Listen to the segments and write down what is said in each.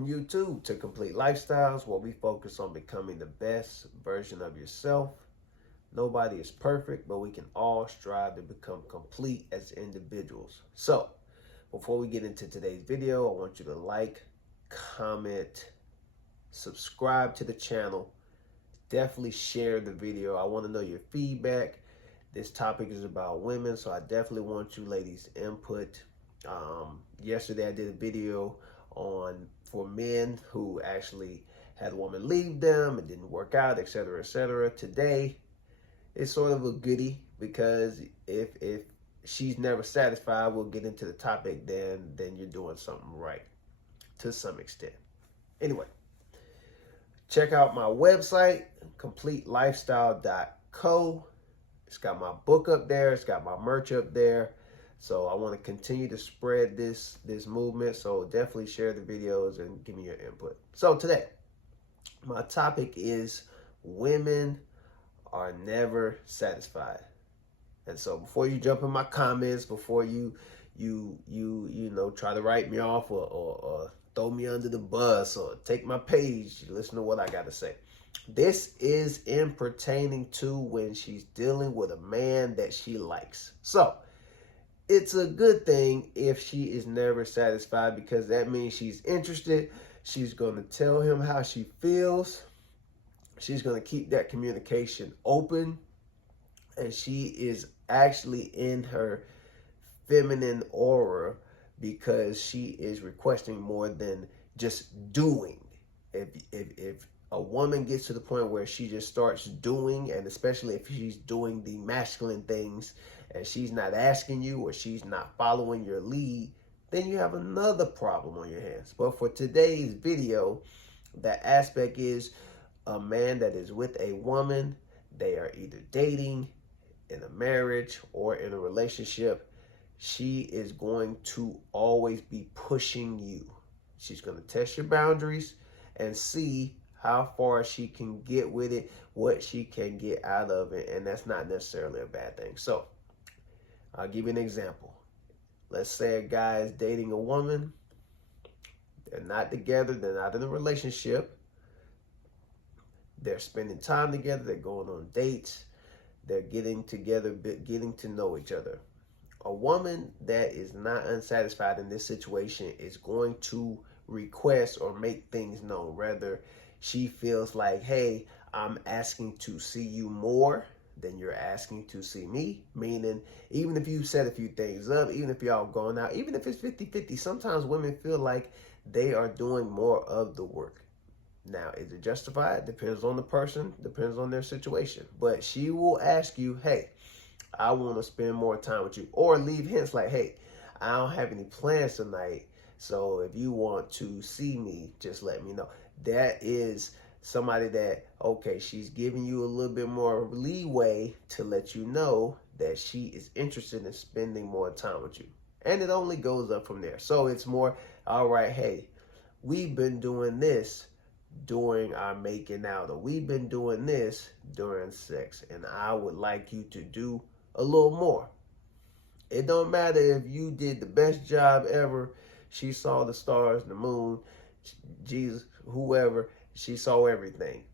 Welcome you too to Complete Lifestyles, where we focus on becoming the best version of yourself. Nobody is perfect, but we can all strive to become complete as individuals. So, before we get into today's video, I want you to like, comment, subscribe to the channel. Definitely share the video. I want to know your feedback. This topic is about women, so I definitely want you ladies' input. Yesterday I did a video on for men who actually had a woman leave them, it didn't work out, etc., etc. Today it's sort of a goodie because if she's never satisfied, we'll get into the topic, then you're doing something right to some extent. Anyway, check out my website, completelifestyle.co. It's got my book up there, it's got my merch up there. So I want to continue to spread this movement. So definitely share the videos and give me your input. So today, my topic is women are never satisfied. And so before you jump in my comments, before you know try to write me off or throw me under the bus or take my page, listen to what I got to say. This is in pertaining to when she's dealing with a man that she likes. So it's a good thing if she is never satisfied, because that means she's interested. She's going to tell him how she feels. She's going to keep that communication open. And she is actually in her feminine aura because she is requesting more than just doing. If a woman gets to the point where she just starts doing, and especially if she's doing the masculine things and she's not asking you or she's not following your lead, then you have another problem on your hands. But for today's video, that aspect is a man that is with a woman. They are either dating, in a marriage, or in a relationship. She is going to always be pushing you. She's going to test your boundaries and see how far she can get with it, what she can get out of it, and that's not necessarily a bad thing. So, I'll give you an example. Let's say a guy is dating a woman. They're not together, they're not in a relationship. They're spending time together, they're going on dates, they're getting together, getting to know each other. A woman that is not unsatisfied in this situation is going to request or make things known. Whether she feels like, hey, I'm asking to see you more than you're asking to see me. Meaning, even if you set a few things up, even if y'all going out, even if it's 50-50, sometimes women feel like they are doing more of the work. Now, is it justified? Depends on the person, depends on their situation. But she will ask you, hey, I want to spend more time with you. Or leave hints like, hey, I don't have any plans tonight, so if you want to see me, just let me know. That is somebody that, okay, she's giving you a little bit more leeway to let you know that she is interested in spending more time with you. And it only goes up from there. So it's more, all right, hey, we've been doing this during our making out, or we've been doing this during sex, and I would like you to do a little more. It don't matter if you did the best job ever. She saw the stars, the moon, Jesus, whoever. She saw everything.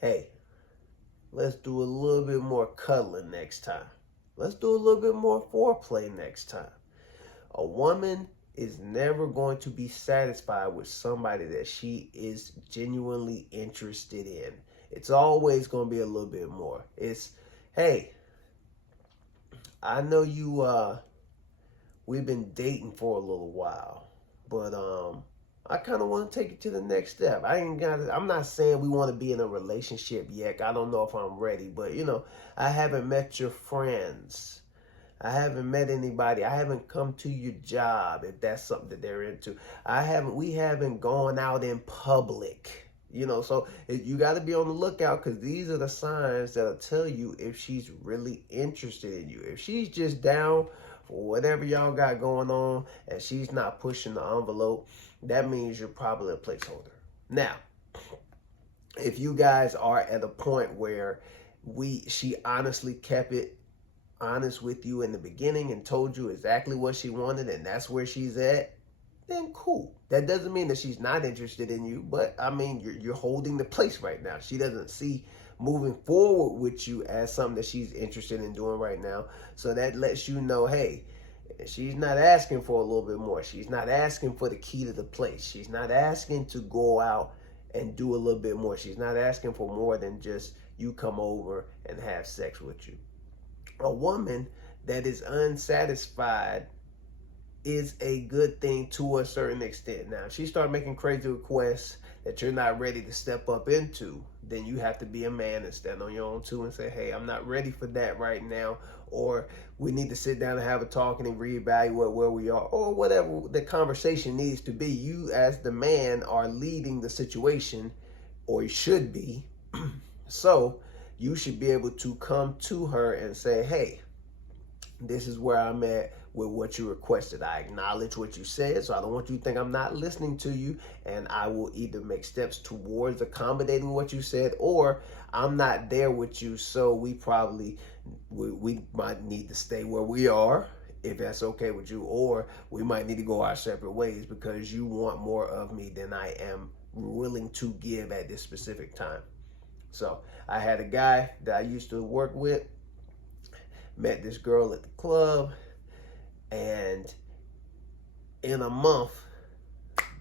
Hey, let's do a little bit more cuddling next time. Let's do a little bit more foreplay next time. A woman is never going to be satisfied with somebody that she is genuinely interested in. It's always going to be a little bit more. It's, hey, I know you, we've been dating for a little while, but I kind of want to take it to the next step. I'm not saying we want to be in a relationship yet. I don't know if I'm ready, but I haven't met your friends. I haven't met anybody. I haven't come to your job, if that's something that they're into. We haven't gone out in public. So you got to be on the lookout, because these are the signs that'll tell you if she's really interested in you. If she's just down for whatever y'all got going on and she's not pushing the envelope, that means you're probably a placeholder. Now, if you guys are at a point where she honestly kept it honest with you in the beginning and told you exactly what she wanted, and that's where she's at, then cool. That doesn't mean that she's not interested in you, but I mean, you're holding the place right now. She doesn't see moving forward with you as something that she's interested in doing right now. So that lets you know, hey, she's not asking for a little bit more. She's not asking for the key to the place. She's not asking to go out and do a little bit more. She's not asking for more than just you come over and have sex with you. A woman that is unsatisfied is a good thing to a certain extent. Now, if she start making crazy requests that you're not ready to step up into, then you have to be a man and stand on your own too and say, hey, I'm not ready for that right now, or we need to sit down and have a talk and reevaluate where we are, or whatever the conversation needs to be. You as the man are leading the situation, or you should be. So you should be able to come to her and say, hey, this is where I'm at with what you requested. I acknowledge what you said, so I don't want you to think I'm not listening to you, and I will either make steps towards accommodating what you said, or I'm not there with you, so we might need to stay where we are, if that's okay with you, or we might need to go our separate ways because you want more of me than I am willing to give at this specific time. So I had a guy that I used to work with, met this girl at the club, and in a month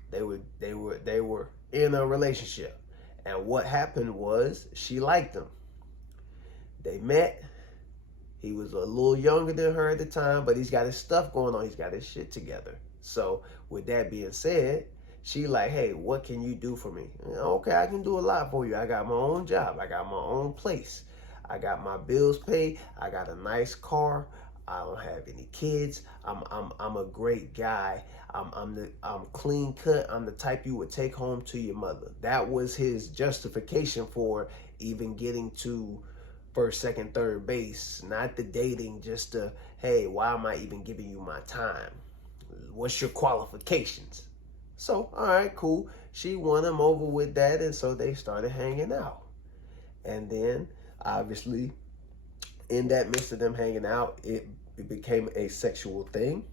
they were in a relationship. And what happened was she liked him. They met. He was a little younger than her at the time, but he's got his stuff going on. He's got his shit together. So with that being said, she like, hey, what can you do for me? Okay, I can do a lot for you. I got my own job. I got my own place. I got my bills paid. I got a nice car. I don't have any kids. I'm a great guy. I'm clean cut. I'm the type you would take home to your mother. That was his justification for even getting to first, second, third base. Not the dating, just the, hey, why am I even giving you my time? What's your qualifications? So, all right, cool. She won him over with that, and so they started hanging out. And then, obviously, in that midst of them hanging out, it became a sexual thing.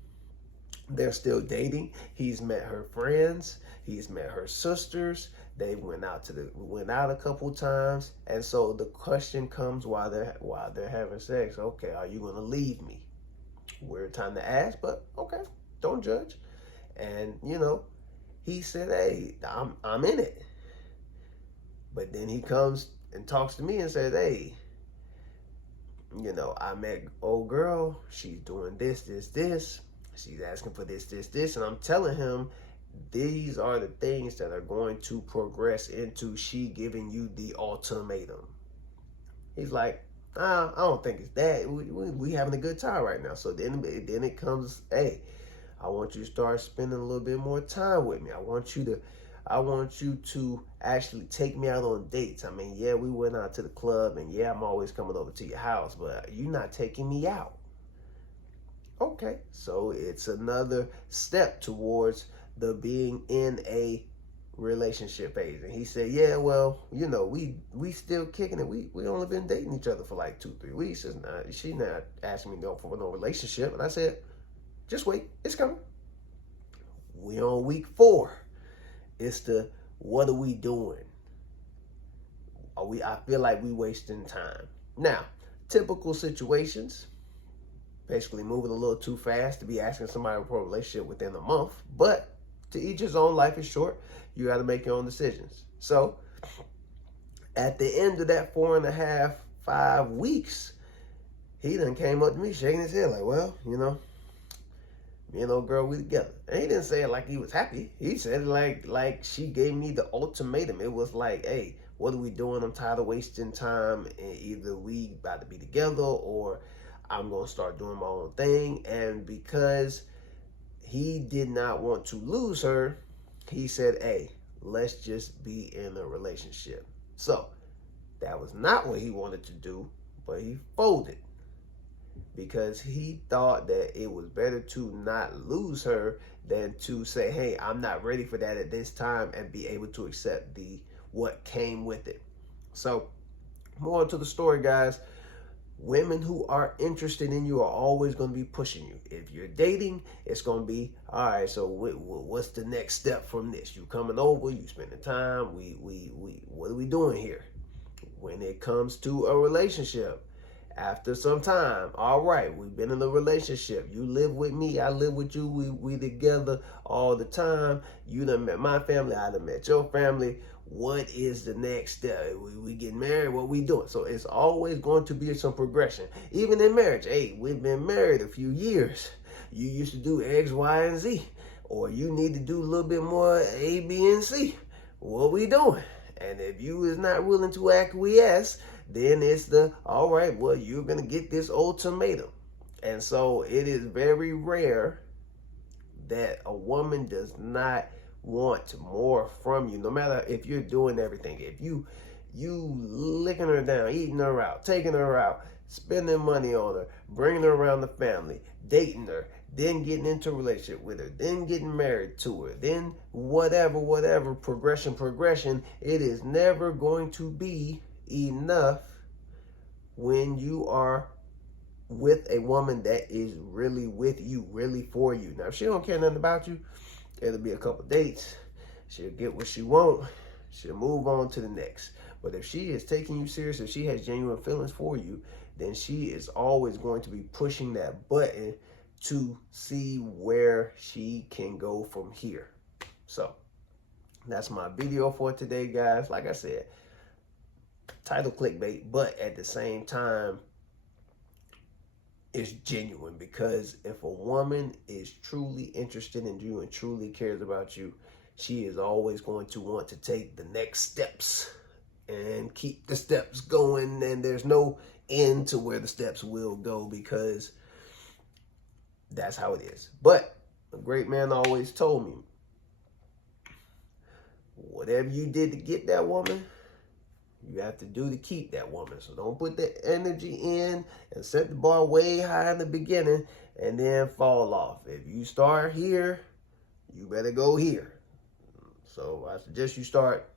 They're still dating. He's met her friends. He's met her sisters. They went out a couple times, and so the question comes while they're having sex. Okay, are you gonna leave me? Weird time to ask, but okay, don't judge. And he said, hey, I'm in it. But then he comes and talks to me and says, hey, I met old girl. She's doing this. She's asking for this. And I'm telling him these are the things that are going to progress into she giving you the ultimatum. He's like, I don't think it's that. We having a good time right now. So then it comes, hey, I want you to start spending a little bit more time with me. I want you to actually take me out on dates. I mean, yeah, we went out to the club, and yeah, I'm always coming over to your house, but you're not taking me out. Okay, so it's another step towards the being in a relationship phase. And he said, yeah, well, we still kicking it. We only been dating each other for like 2-3 weeks. She's not asking me for no relationship. And I said, just wait, it's coming. We on week 4. It's what are we doing? I feel like we wasting time. Now, typical situations, basically moving a little too fast to be asking somebody for a relationship within a month, but to each his own, life is short. You got to make your own decisions. So at the end of that 4.5, 5 weeks, he done came up to me shaking his head like, well, me and old girl, we together. And he didn't say it like he was happy. He said it like she gave me the ultimatum. It was like, hey, what are we doing? I'm tired of wasting time. And either we about to be together, or I'm going to start doing my own thing. And because he did not want to lose her, he said, hey, let's just be in a relationship. So that was not what he wanted to do, but he folded, because he thought that it was better to not lose her than to say, hey, I'm not ready for that at this time, and be able to accept what came with it. So more to the story, guys. Women who are interested in you are always going to be pushing you. If you're dating, it's going to be, all right, so what's the next step from this? You coming over, you spending time, what are we doing here? When it comes to a relationship, after some time, all right, we've been in a relationship. You live with me, I live with you. We together all the time. You done met my family, I done met your family. What is the next step? We getting married? What we doing? So it's always going to be some progression. Even in marriage, hey, we've been married a few years. You used to do X, Y, and Z. Or you need to do a little bit more A, B, and C. What we doing? And if you is not willing to acquiesce, then it's the, all right, well, you're going to get this ultimatum. And so it is very rare that a woman does not want more from you, no matter if you're doing everything. If you licking her down, eating her out, taking her out, spending money on her, bringing her around the family, dating her, then getting into a relationship with her, then getting married to her, then whatever, progression, it is never going to be enough when you are with a woman that is really with you, really for you. Now, if she don't care nothing about you, it'll be a couple dates, she'll get what she want, she'll move on to the next. But if she is taking you serious, if she has genuine feelings for you, then she is always going to be pushing that button to see where she can go from here. So that's my video for today, guys. Like I said, title clickbait, but at the same time, it's genuine, because if a woman is truly interested in you and truly cares about you, she is always going to want to take the next steps and keep the steps going, and there's no end to where the steps will go, because that's how it is. But a great man always told me, whatever you did to get that woman, you have to do to keep that woman. So don't put the energy in and set the bar way high in the beginning and then fall off. If you start here, you better go here. So I suggest you start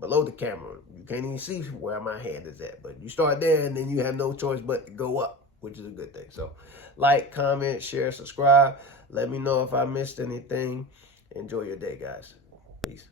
below the camera. You can't even see where my hand is at, but you start there and then you have no choice but to go up, which is a good thing. So like, comment, share, subscribe. Let me know if I missed anything. Enjoy your day, guys. Peace.